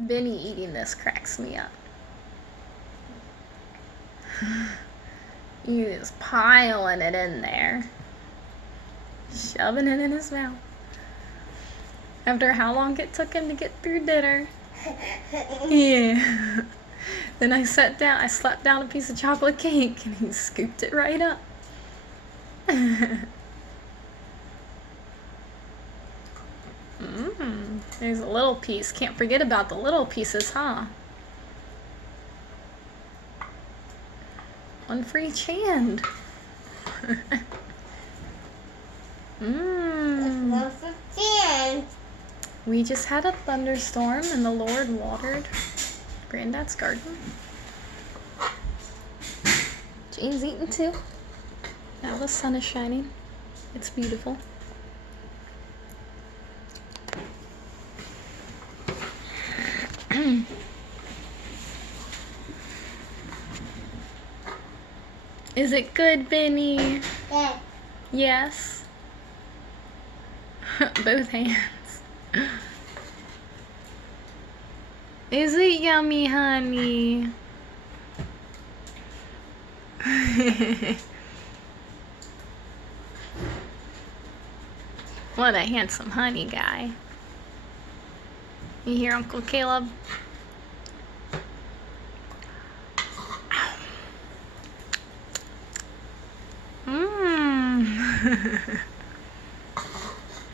Benny eating this cracks me up. He is piling it in there. Shoving it in his mouth. After how long it took him to get through dinner. Yeah. Then I sat down, I slapped down a piece of chocolate cake and he scooped it right up. There's a little piece. Can't forget about the little pieces, huh? One for each hand. One for hand. We just had a thunderstorm and the Lord watered Granddad's garden. Jane's eating too. Now the sun is shining. It's beautiful. Is it good, Benny? Yeah. Yes. Both hands. Is it yummy, honey? What a handsome honey guy. You hear Uncle Caleb?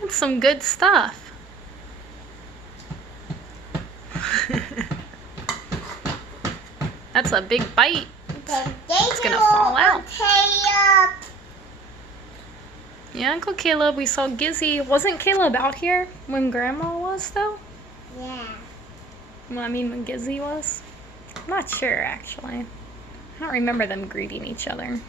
That's some good stuff. That's a big bite. It's gonna fall out. Yeah, Uncle Caleb, we saw Gizzy. Wasn't Caleb out here when Grandma was, though? Yeah. Well, I mean, when Gizzy was? I'm not sure, actually. I don't remember them greeting each other.